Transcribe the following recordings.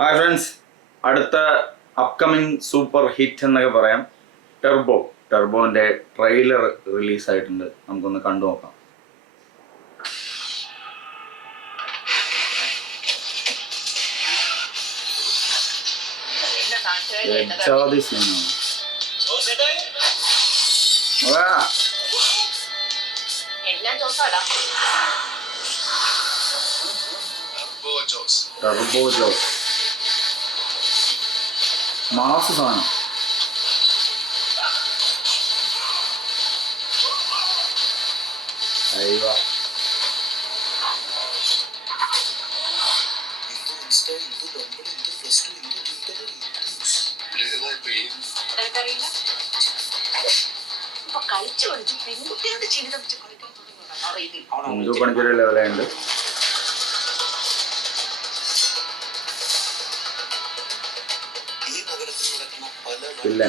Hi friends, അടുത്ത upcoming super hit എന്നൊക്കെ പറയാം. ടെർബോന്റെ ട്രെയിലർ റിലീസായിട്ടുണ്ട്. നമുക്കൊന്ന് കണ്ടു നോക്കാം. ടർബോ ജോസ് മാസ് സാധനം. അയ്യോ ഹിന്ദു പണിക്കൊരു ലെവലുണ്ട്. ഇല്ല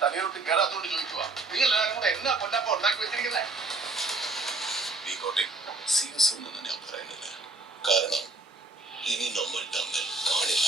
തലയോട്ട് കേറാത്തോണ്ട് ചോദിക്കുക, നിങ്ങൾ കൂടെ എന്നാ കൊല്ലപ്പോ ഉണ്ടാക്കി വെച്ചിരിക്കുന്നേ? സീരിയസ് ഒന്നും ഞാൻ പറയുന്നില്ല, കാരണം ഇനി നമ്മൾ തമ്മിൽ കാണില്ല.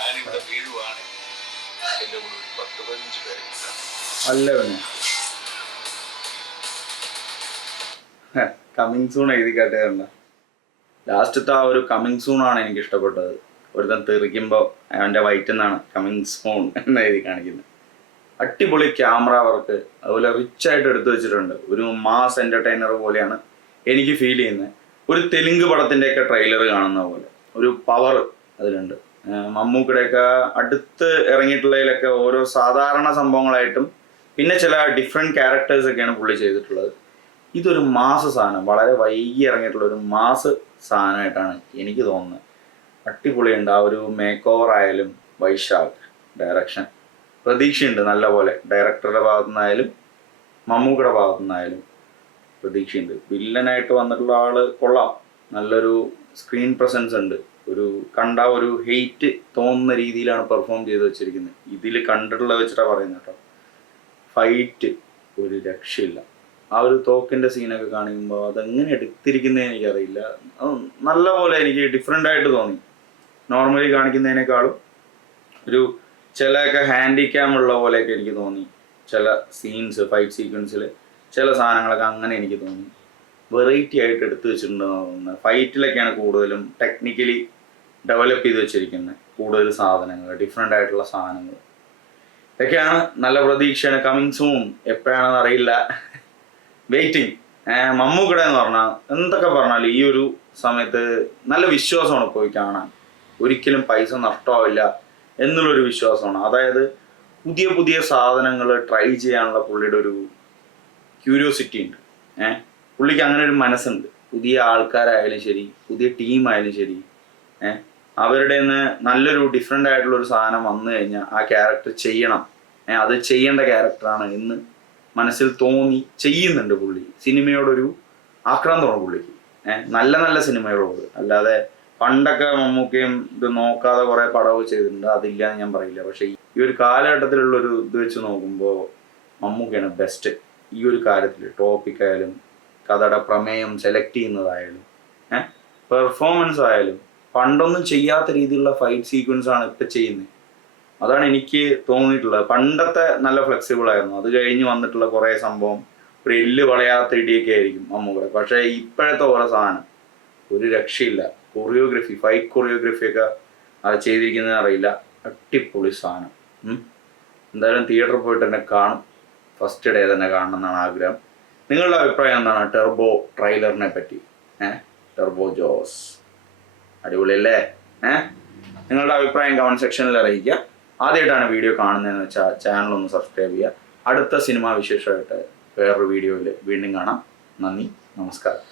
ഞാനിവിടെ വീഴുവാണ്, എന്റെ കൂടെ 10-15 പേരെ അല്ല പിന്നെ കമ്മിങ് സൂൺ എഴുതി കാട്ടുകയല്ല. ലാസ്റ്റത്തെ ആ ഒരു കമ്മിങ് സൂൺ ആണ് എനിക്ക് ഇഷ്ടപ്പെട്ടത്. ഒരുത്തൻ തെറിക്കുമ്പോൾ അവൻ്റെ വയറ്റിൽ നിന്നാണ് കമ്മിങ് സൂൺ എന്ന് എഴുതി കാണിക്കുന്നത്. അടിപൊളി ക്യാമറ വർക്ക്, അതുപോലെ റിച്ചായിട്ട് എടുത്തു വെച്ചിട്ടുണ്ട്. ഒരു മാസ് എൻ്റർടൈനർ പോലെയാണ് എനിക്ക് ഫീൽ ചെയ്യുന്നത്. ഒരു തെലുങ്ക് പടത്തിൻ്റെയൊക്കെ ട്രെയിലർ കാണുന്ന പോലെ ഒരു പവർ അതിലുണ്ട്. മമ്മൂക്കയുടെയൊക്കെ അടുത്ത് ഇറങ്ങിയിട്ടുള്ളതിലൊക്കെ ഓരോ സാധാരണ സംഭവങ്ങളായിട്ടും പിന്നെ ചില ഡിഫറെൻറ്റ് ക്യാരക്ടേഴ്സൊക്കെയാണ് പുള്ളി ചെയ്തിട്ടുള്ളത്. ഇതൊരു മാസ് സാധനം, വളരെ വൈകി ഇറങ്ങിയിട്ടുള്ള ഒരു മാസ് സാധനമായിട്ടാണ് എനിക്ക് തോന്നുന്നത്. അടിപൊളിയുണ്ട്. ആ ഒരു മേക്ക് ഓവർ ആയാലും, വൈശാഖ് ഡയറക്ഷൻ, പ്രതീക്ഷയുണ്ട് നല്ല പോലെ. ഡയറക്ടറുടെ ഭാഗത്തു നിന്നായാലും മമ്മൂക്കയുടെ ഭാഗത്തു നിന്നായാലും പ്രതീക്ഷയുണ്ട്. വില്ലനായിട്ട് വന്നിട്ടുള്ള ആള് കൊള്ളാം, നല്ലൊരു സ്ക്രീൻ പ്രസൻസ് ഉണ്ട്. ഒരു കണ്ട ഒരു ഹെയ്റ്റ് തോന്നുന്ന രീതിയിലാണ് പെർഫോം ചെയ്ത് വെച്ചിരിക്കുന്നത്. ഇതിൽ കണ്ടിട്ടുള്ള വെച്ചിട്ടാണ് പറയുന്നത് കേട്ടോ. ഫൈറ്റ് ഒരു രക്ഷയില്ല. ആ ഒരു തോക്കിൻ്റെ സീനൊക്കെ കാണിക്കുമ്പോൾ അതെങ്ങനെ എടുത്തിരിക്കുന്നതെന്ന് എനിക്കറിയില്ല. നല്ല പോലെ എനിക്ക് ഡിഫറെൻ്റ് ആയിട്ട് തോന്നി. നോർമലി കാണിക്കുന്നതിനേക്കാളും ഒരു ചിലയൊക്കെ ഹാൻഡിക്യാം ഉള്ള പോലെയൊക്കെ എനിക്ക് തോന്നി. ചില സീൻസ്, ഫൈറ്റ് സീക്വൻസിൽ ചില സാധനങ്ങളൊക്കെ അങ്ങനെ എനിക്ക് തോന്നി. വെറൈറ്റി ആയിട്ട് എടുത്തു വെച്ചിട്ടുണ്ടെന്ന് തോന്നുന്നത്. ഫൈറ്റിലൊക്കെയാണ് കൂടുതലും ടെക്നിക്കലി ഡെവലപ്പ് ചെയ്ത് വെച്ചിരിക്കുന്നത്. കൂടുതൽ സാധനങ്ങൾ, ഡിഫറെൻ്റ് ആയിട്ടുള്ള സാധനങ്ങൾ ഇതൊക്കെയാണ്. നല്ല പ്രതീക്ഷയാണ്. കമ്മിങ് സൂൺ, എപ്പോഴാണെന്ന് അറിയില്ല, വെയിറ്റിംഗ്. മമ്മൂക്കടെ എന്ന് പറഞ്ഞാൽ എന്തൊക്കെ പറഞ്ഞാലും ഈ ഒരു സമയത്ത് നല്ല വിശ്വാസമാണ് പോയി കാണാൻ. ഒരിക്കലും പൈസ നഷ്ടമാവില്ല എന്നുള്ളൊരു വിശ്വാസമാണ്. അതായത് പുതിയ പുതിയ സാധനങ്ങൾ ട്രൈ ചെയ്യാനുള്ള പുള്ളിയുടെ ഒരു ക്യൂരിയോസിറ്റി ഉണ്ട്. പുള്ളിക്ക് അങ്ങനെ ഒരു മനസ്സുണ്ട്. പുതിയ ആൾക്കാരായാലും ശരി, പുതിയ ടീമായാലും ശരി, അവരുടെ നിന്ന് നല്ലൊരു ഡിഫറെൻ്റ് ആയിട്ടുള്ളൊരു സാധനം വന്നു കഴിഞ്ഞാൽ ആ ക്യാരക്ടർ ചെയ്യണം, അത് ചെയ്യേണ്ട ക്യാരക്ടറാണ് എന്ന് മനസ്സിൽ തോന്നി ചെയ്യുന്നുണ്ട് പുള്ളി. സിനിമയോടൊരു ആക്രാന്തമാണ് പുള്ളിക്ക്, നല്ല നല്ല സിനിമകളോട്. അല്ലാതെ പണ്ടൊക്കെ മമ്മൂക്കയും ഇത് നോക്കാതെ കുറേ പടവ് ചെയ്തിട്ടുണ്ട്, അതില്ല എന്ന് ഞാൻ പറയില്ല. പക്ഷേ ഈ ഒരു കാലഘട്ടത്തിലുള്ളൊരു ഇത് വെച്ച് നോക്കുമ്പോൾ മമ്മൂക്കയാണ് ബെസ്റ്റ്. ഈ ഒരു കാര്യത്തിൽ ടോപ്പിക്കായാലും, കഥയുടെ പ്രമേയം സെലക്ട് ചെയ്യുന്നതായാലും, പെർഫോമൻസ് ആയാലും പണ്ടൊന്നും ചെയ്യാത്ത രീതിയിലുള്ള ഫൈറ്റ് സീക്വൻസ് ആണ് ഇപ്പം ചെയ്യുന്നത്. അതാണ് എനിക്ക് തോന്നിയിട്ടുള്ളത്. പണ്ടത്തെ നല്ല ഫ്ലെക്സിബിൾ ആയിരുന്നു. അത് കഴിഞ്ഞ് വന്നിട്ടുള്ള കുറേ സംഭവം ഒരു എല്ല് വളയാത്ത ഇടിയൊക്കെ ആയിരിക്കും മമ്മൂക്കടെ. പക്ഷേ ഇപ്പോഴത്തെ ഓരോ സാധനം ഒരു രക്ഷയില്ല. കൊറിയോഗ്രഫി, ഫൈറ്റ് കൊറിയോഗ്രഫിയൊക്കെ അത് ചെയ്തിരിക്കുന്നത് അറിയില്ല. അടിപൊളി സാധനം. എന്തായാലും തിയേറ്ററിൽ പോയിട്ട് തന്നെ കാണും. ഫസ്റ്റ് ഡേ തന്നെ കാണണം എന്നാണ് ആഗ്രഹം. നിങ്ങളുടെ അഭിപ്രായം എന്താണ് ടെർബോ ട്രെയിലറിനെ പറ്റി? ടെർബോ ജോസ് അടിപൊളിയല്ലേ? നിങ്ങളുടെ അഭിപ്രായം കമൻറ്റ് സെക്ഷനിൽ അറിയിക്കുക. ആദ്യമായിട്ടാണ് വീഡിയോ കാണുന്നതെന്ന് വെച്ചാൽ ചാനലൊന്ന് സബ്സ്ക്രൈബ് ചെയ്യുക. അടുത്ത സിനിമാ വിശേഷമായിട്ട് വേറൊരു വീഡിയോയിൽ വീണ്ടും കാണാം. നന്ദി, നമസ്കാരം.